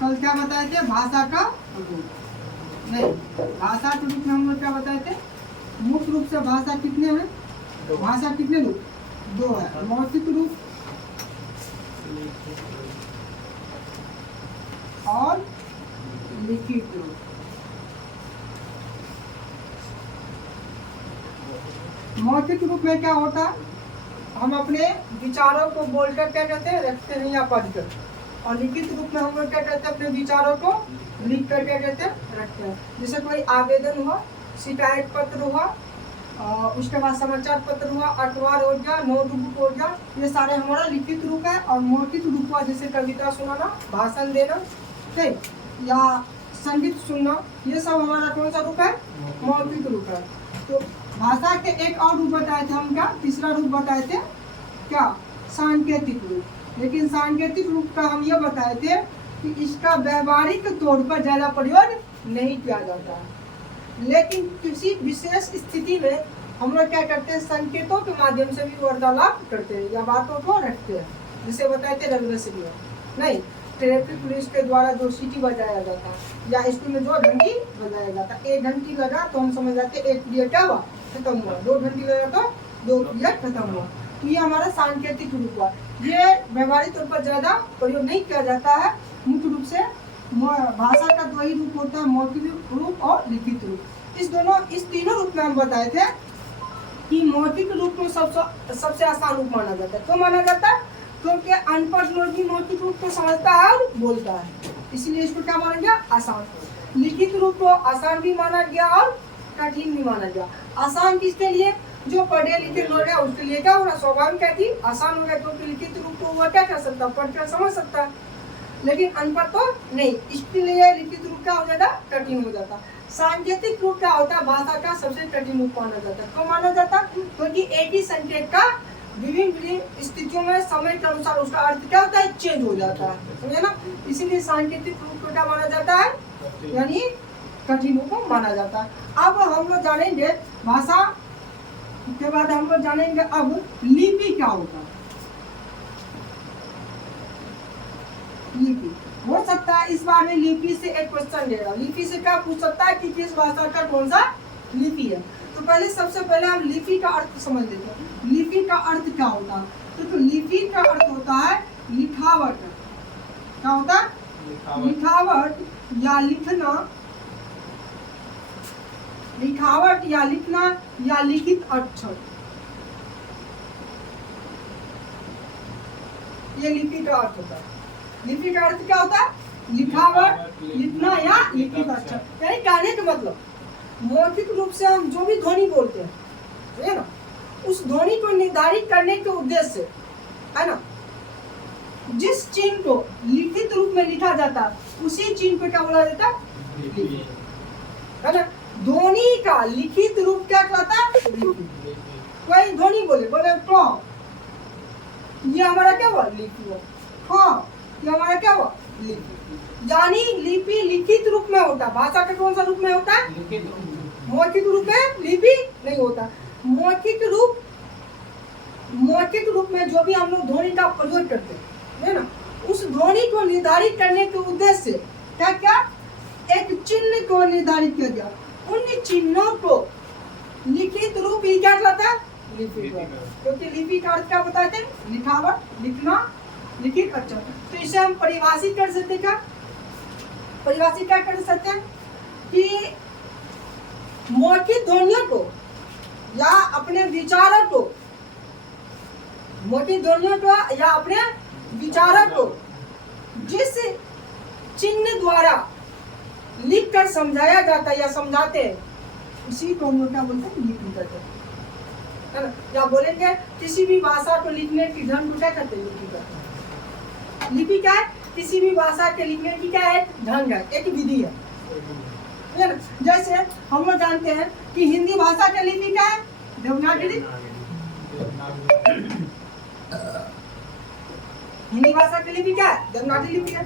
कल क्या बताए थे? भाषा का रूप। नहीं, भाषा के रूप में हम लोग क्या बताए थे? मुख्य रूप से भाषा कितने हैं? भाषा कितने रूप? दो है, मौखिक रूप और लिखित रूप। मौखिक रूप में क्या होता है? हम अपने विचारों को बोलकर क्या कहते हैं? रखते हैं या पढ़कर। और लिखित रूप में हम लोग क्या कहते हैं? अपने विचारों को लिख कर क्या कहते हैं? रखते हैं। जैसे कोई आवेदन हुआ, शिकायत पत्र हुआ, उसके बाद समाचार पत्र हुआ, अखबार हो गया, नोटबुक हो गया, ये सारे हमारा लिखित रूप है। और मौखिक रूप हुआ जैसे कविता सुनाना, भाषण देना, ठीक, या संगीत सुनना, ये सब हमारा कौन सा रूप है? मौखिक रूप है। तो भाषा के एक और रूप बताए थे हम, क्या तीसरा रूप बताए थे? क्या? सांकेतिक रूप। लेकिन सांकेतिक रूप का हम ये बताए थे कि इसका व्यावहारिक तौर पर ज्यादा प्रयोग नहीं किया जाता है, लेकिन किसी विशेष स्थिति में हम लोग क्या करते हैं? संकेतों के माध्यम से भी वार्तालाप करते हैं या बातों को रखते हैं। जिसे बताए थे रेलवे से नहीं, ट्रैफिक पुलिस के द्वारा जो सीटी बजाया जाता है, या स्कूल में जो घंटी बजाया जाता है, एक घंटी लगा तो हम समझ जाते एक पीरियड क्या हुआ? खत्म हुआ। दो घंटी लगा तो दो पीरियड खत्म हुआ। तो ये हमारा सांकेतिक रूप हुआ। ये व्यवहारिक तौर पर ज्यादा प्रयोग नहीं किया जाता है। मुख्य रूप से भाषा का दो ही रूप होता है, मौखिक रूप और लिखित रूप। इस तीनों रूप में हम बताए थे कि मौखिक रूप को सबसे आसान रूप माना जाता है। क्यों माना जाता है? क्योंकि अनपढ़ लोग भी मौखिक रूप को समझता है और बोलता है, इसलिए इसको क्या माना गया? आसान। लिखित रूप को आसान भी माना गया और कठिन भी माना गया। आसान किसके लिए? जो पढ़े लिखे लोग हैं उसके लिए क्या होगा? स्वाभाविक है कि आसान हो गया, क्योंकि लिखित रूप को वो क्या कर सकता है? पढ़कर समझ सकता है। लेकिन अनपढ़ तो नहीं, इसके लिए लिखित रूप क्या हो जाता? कठिन हो जाता। सांकेतिक रूप क्या होता है? भाषा का सबसे कठिन रूप माना जाता है। क्यों माना जाता? क्योंकि एक ही संकेत का विभिन्न स्थितियों में समय के अनुसार उसका अर्थ क्या होता है? चेंज हो जाता है, समझे ना? इसीलिए सांकेतिक रूप को क्या माना जाता है? यानी कठिन रूप माना जाता है। अब हम लोग जानेंगे भाषा के बाद हम लोग जानेंगे अब लिपि क्या होता है। लिपि हो सकता है इस बार में लिपि से एक क्वेश्चन देगा। लिपि से क्या पूछ सकता है कि किस भाषा का कौन सा लिपि है। तो सबसे पहले हम लिपि का अर्थ समझ लेते हैं। लिपि का अर्थ क्या होता है? तो लिपि का अर्थ होता है लिखावट। क्या होता है? लिखावट या लिखना, लिखावट या लिखना या लिखित अक्षर, ये लिपि का अर्थ होता है। लिपि का अर्थ क्या होता है? लिखावट, लिखना या लिखित अक्षर। यानी कहने का मतलब मौखिक रूप से हम जो भी ध्वनि बोलते हैं, है ना, उस ध्वनि को निर्धारित करने के उद्देश्य से, है ना, जिस चिन्ह को लिखित रूप में लिखा जाता है उसी चिन्ह को क्या बोला जाता है? है ना। ध्वनि का लिखित रूप क्या कहलाता है? कोई ध्वनि बोले क, ये हमारा क्या हुआ? लिपि हुआ। हाँ, ये हमारा क्या हुआ? लिपि। यानी लिपि लिखित रूप में होता है। भाषा का कौन सा रूप में होता है? मौखिक रूप में लिपि नहीं होता। मौखिक रूप में जो भी हम लोग ध्वनि का प्रयोग करते हैं, है ना, उस ध्वनि को निर्धारित करने के उद्देश्य से क्या क्या एक चिन्ह को निर्धारित किया गया। उन चिन्हों को लिखित रूप ही क्या कहलाता है? लिपि। क्योंकि लिपि का अर्थ क्या बताते हैं? लिखावट, लिखना, लिखित अक्षर। तो इसे हम परिभाषित कर सकते क्या? परिभाषित क्या कर सकते हैं कि मौखिक ध्वनियों को या अपने विचारों को, मौखिक ध्वनियों को या अपने विचारों को जिस चिन्ह द्वारा लिख कर समझाया जाता है या समझाते हैं, उसी को हम लोग क्या बोलते हैं? लिपि कहते हैं, है ना। या बोलेंगे किसी भी भाषा को लिखने की ढंग को क्या कहते हैं? लिपि कहते हैं। लिपि क्या है? किसी भी भाषा के लिखने की क्या है? ढंग है, एक विधि है ना। जैसे हम लोग जानते हैं कि हिंदी भाषा का लिपि क्या है? देवनागरी। हिंदी भाषा की लिपि क्या है? देवनागरी लिपि है।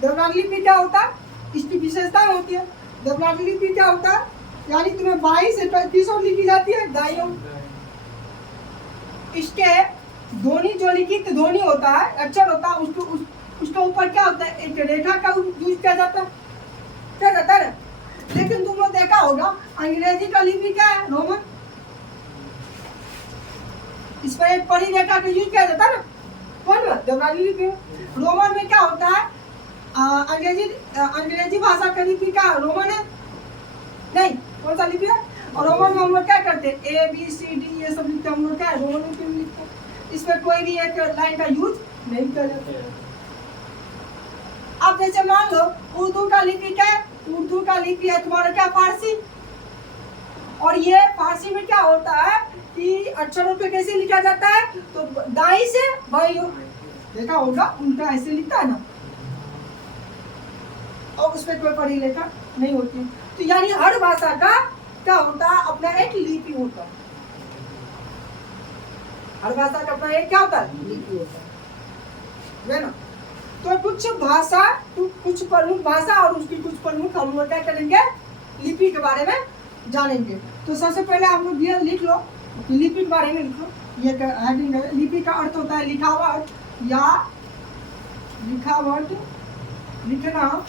देवनागरी लिपि क्या होता है? इसकी विशेषता होती है। देवनागरी लिपि क्या होता है? यानी तुम्हें 22 से 35 और लिखी जाती है, दाइयों। इसके ध्वनि जो लिखित ध्वनि होता है, अक्षर होता है, उसको उस उसके ऊपर क्या होता है, एक रेखा का यूज किया जाता है, क्या जाता है। लेकिन तुम लोग देखा होगा अंग्रेजी का लिपि क्या है, रोमन, इस पर एक बड़ी रेखा का यूज किया जाता है ना, कौन देवनागरी लिपि। रोमन में क्या होता है, अंग्रेजी भाषा का लिपि क्या रोमन है, नहीं कौन सा लिपि है। और रोमन में हम लोग क्या करते हैं, ABCD ये सब लिखते हैं हम लोग, क्या रोमन लिपि में लिखते हैं। इस पर कोई भी एक लाइन का यूज नहीं किया जाता है। अब जैसे मान लो उर्दू का लिपि क्या है, उर्दू का लिपि है तुम्हारा क्या, फारसी। और ये फारसी में क्या होता है कि अक्षरों पे कैसे लिखा जाता है, तो दाई से बाई, देखा होगा उनका ऐसे लिखता है ना, और उस पर कोई बड़ी रेखा नहीं होती। तो यानी हर भाषा का क्या होता है, अपना एक लिपि होता है, हर भाषा का अपना एक क्या होता है, लिपि होता है ना। तो कुछ भाषा, कुछ प्रमुख भाषा और उसकी कुछ प्रमुख हम लोग क्या करेंगे, लिपि के बारे में जानेंगे। तो सबसे पहले आप लोग ये लिख लो, लिपि के बारे में लिख लो, ये हेडिंग है। लिपि का अर्थ होता है लिखावट या लिखावट, लिखना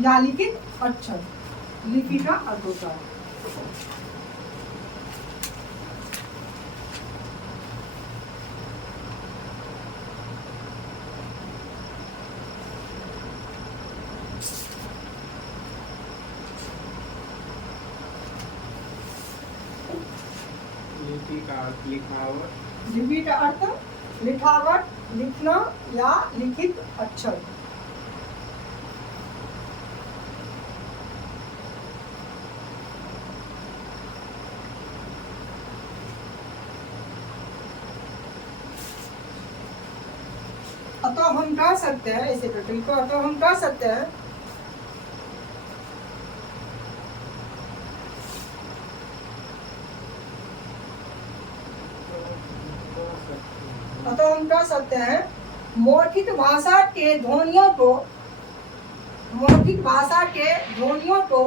या लिखित अक्षर, लिपि का अर्थ होता है। लिपि का अर्थ लिखावट, लिपि का अर्थ लिखावट, लिखना या लिखित अक्षर। अतः हम कह सकते हैं, ऐसे करके को अतः हम कह सकते हैं, अतः हम कह सकते हैं मौखिक भाषा के ध्वनियों को, मौखिक भाषा के ध्वनियों को,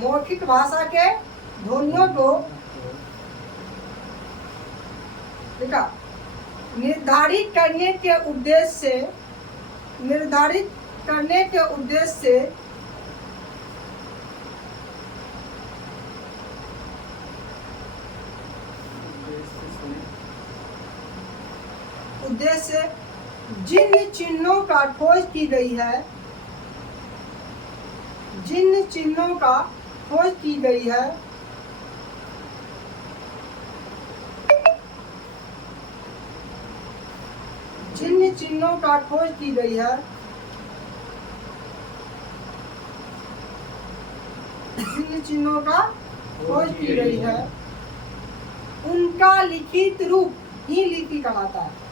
मौखिक भाषा के ध्वनियों को देखा निर्धारित करने के उद्देश्य से, निर्धारित करने के उद्देश्य से जिन चिन्हों का खोज की गई है, जिन चिन्हों का खोज की गई है, जिन चिन्हों का खोज की गई है, जिन चिन्हों का खोज की गई है, उनका लिखित रूप ही लिपि कहलाता है।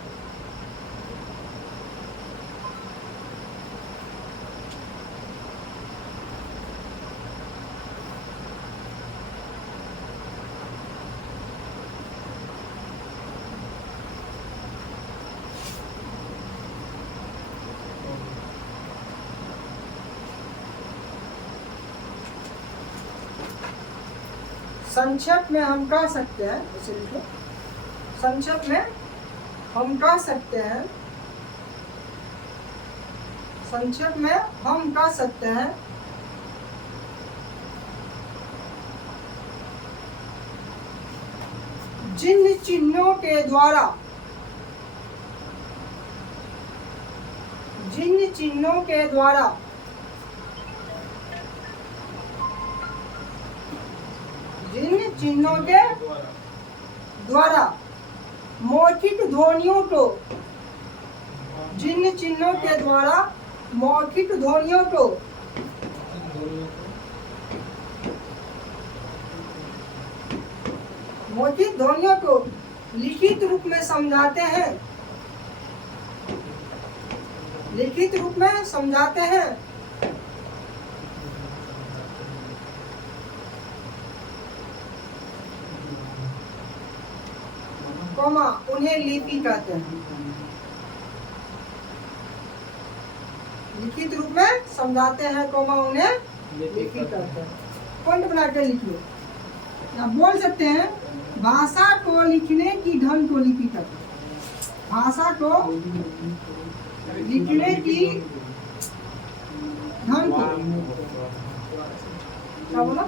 संक्षेप में हम कह सकते हैं, इसे लिखो, संक्षेप में हम कह सकते हैं, संक्षेप में हम कह सकते हैं जिन चिन्हों के द्वारा, जिन चिन्हों के द्वारा जिन चिन्हों के द्वारा मौखिक ध्वनियों को, जिन चिन्हों के द्वारा मौखिक ध्वनियों को, मौखिक ध्वनियों को लिखित रूप में समझाते हैं, लिखित रूप में समझाते हैं, कोमा उन्हें लिपि कहते हैं। लिखित रूप में समझाते हैं, कोमा उन्हें लिपि कहते हैं। पॉइंट बना के लिखिए, आप बोल सकते हैं भाषा को लिखने की ढंग को लिपि कहते हैं। भाषा को लिखने की ढंग को, क्या बोला?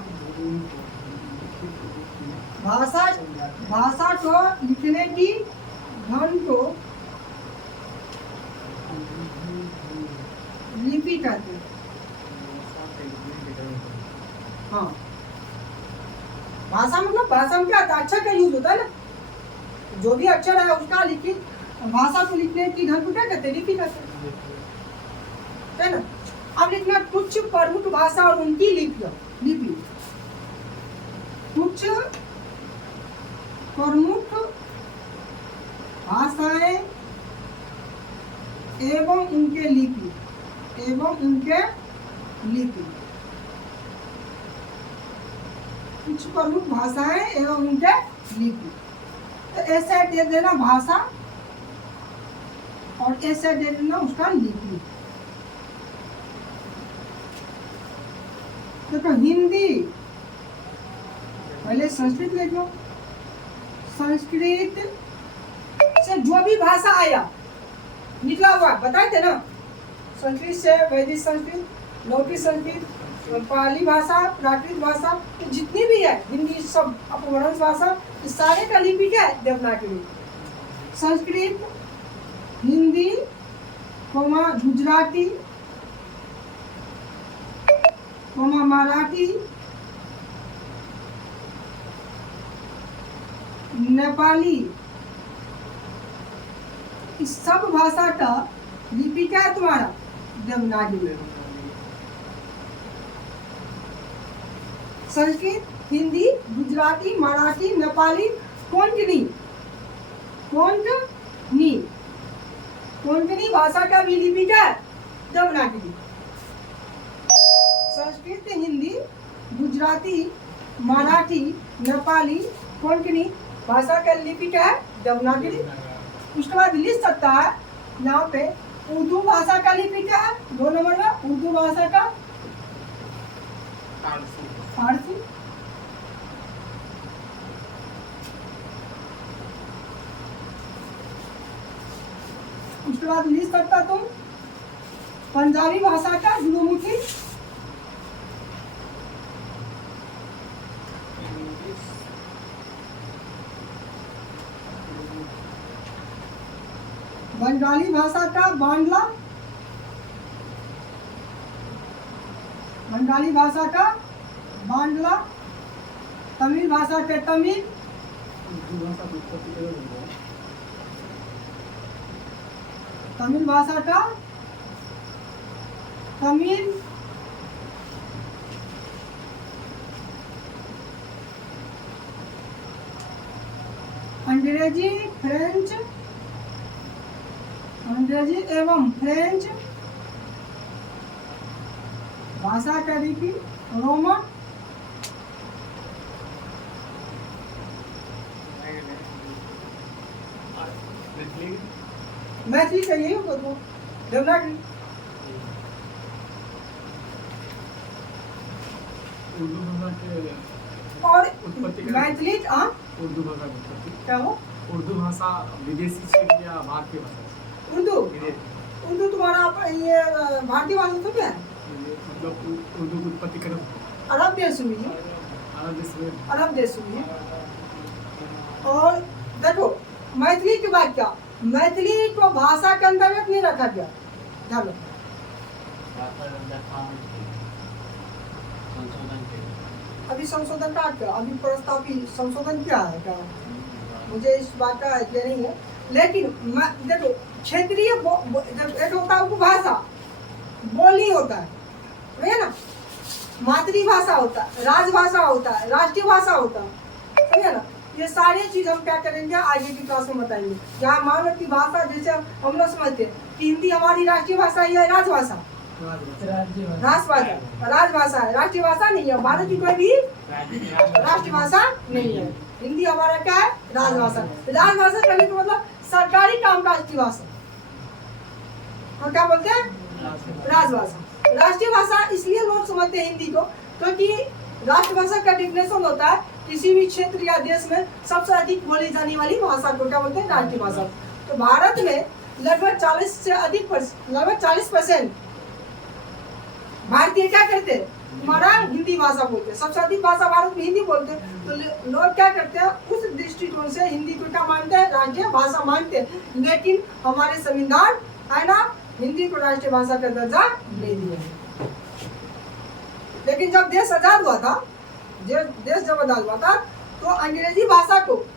भाषा को लिखने की ढंग को लिपि कहते हैं। हाँ, भाषा मतलब भाषा में क्या अक्षर का यूज होता है ना, जो भी अक्षर है उसका लिखित भाषा को लिखने की ढंग को क्या कहते हैं? लिपि कहते हैं, है ना। अब लिखना कुछ प्रमुख भाषा और उनकी लिपि। कुछ प्रमुख भाषाएं एवं उनके लिपि। कुछ प्रमुख भाषाएं एवं उनके लिपि। तो ऐसे दे देना भाषा और ऐसे दे देना उसका लिपि। देखो हिंदी, पहले संस्कृत लिख लो। संस्कृत से जो भी भाषा आया निकला हुआ बताए थे ना, संस्कृत से वैदिक संस्कृत, लौकिक संस्कृत, पाली भाषा, प्राकृत भाषा, तो जितनी भी है हिंदी सब अपभ्रंश भाषा, इस सारे का लिपि क्या है? देवनागरी। संस्कृत, हिंदी, गुजराती, मराठी, नेपाली, इस सब भाषा का लिपि क्या है तुम्हारा? देवनागरी। संस्कृत, हिंदी, गुजराती, मराठी, नेपाली, कोंकणी भाषा का भी लिपि क्या है? देवनागरी। संस्कृत, हिंदी, गुजराती, मराठी, नेपाली, कोंकणी भाषा का लिपि क्या है? देवनागरी। उसके बाद लिख सकता है यहाँ पे उर्दू भाषा का लिपि क्या है? 2 नंबर में उर्दू भाषा का फारसी। उसके बाद लिख सकता तुम पंजाबी भाषा का गुरुमुखी। बंगाली भाषा का बांग्ला। बंगाली भाषा का बांग्ला। तमिल भाषा के तमिल। तमिल भाषा का तमिल। अंग्रेजी, फ्रेंच, अंग्रेजी एवं फ्रेंच भाषा का लिपि रोमन। मैथिली का यही होगा तो देवनागरी। उर्दू भाषा के और उत्पत्ति मैथिली उर्दू भाषा की उत्पत्ति क्या हो? उर्दू भाषा विदेशी से या भारतीय भाषा? उर्दू तुम्हारा ये भारतीय भाषा तो क्या है? मतलब उर्दू की उत्पत्ति कब? अरब देश हुई है। अरब देश हुई है। और देखो मैथिली की बात क्या, मैथिली को भाषा के अंतर्गत नहीं रखा गया। ध्यान रखो। अभी संशोधन का क्या, अभी प्रस्तावित संशोधन क्या है क्या, मुझे इस बात का आइडिया नहीं है। लेकिन देखो क्षेत्रीय एक होता है उपभाषा, बोली होता है ना, मातृभाषा होता है, राजभाषा होता है, राष्ट्रीय भाषा होता है, है ना। ये सारी चीज हम क्या करेंगे आगे की क्लास में बताएंगे। यहाँ मानव की भाषा जैसे हम लोग समझते हैं कि हिंदी हमारी राष्ट्रीय भाषा है, राजभाषा, राजभाषा है, राष्ट्रीय भाषा नहीं है। भारत की कोई भी राष्ट्रीय भाषा नहीं है। हिंदी हमारा क्या है? राजभाषा। राजभाषा कहने का मतलब सरकारी कामकाज की भाषा, हम क्या बोलते हैं? राजभाषा। राष्ट्रीय भाषा इसलिए लोग समझते हैं हिंदी को क्योंकि राष्ट्रभाषा का डिफिनेशन होता है किसी भी क्षेत्र या देश में सबसे अधिक बोली जाने वाली भाषा को क्या बोलते हैं? राष्ट्रीय भाषा। तो भारत में लगभग 40% भारतीय क्या करते हैं? हमारा हिंदी भाषा बोलते हैं। सबसे अधिक भाषा भारत में हिंदी बोलते हैं। तो लोग क्या करते हैं? उस दृष्टिकोण से हिंदी को क्या मानते हैं? राष्ट्रीय भाषा मानते हैं। लेकिन हमारे संविधान है ना, हिंदी को राष्ट्रीय भाषा का दर्जा नहीं दिया। लेकिन जब देश आजाद हुआ था, देश जब आजाद हुआ था, तो अंग्रेजी भाषा को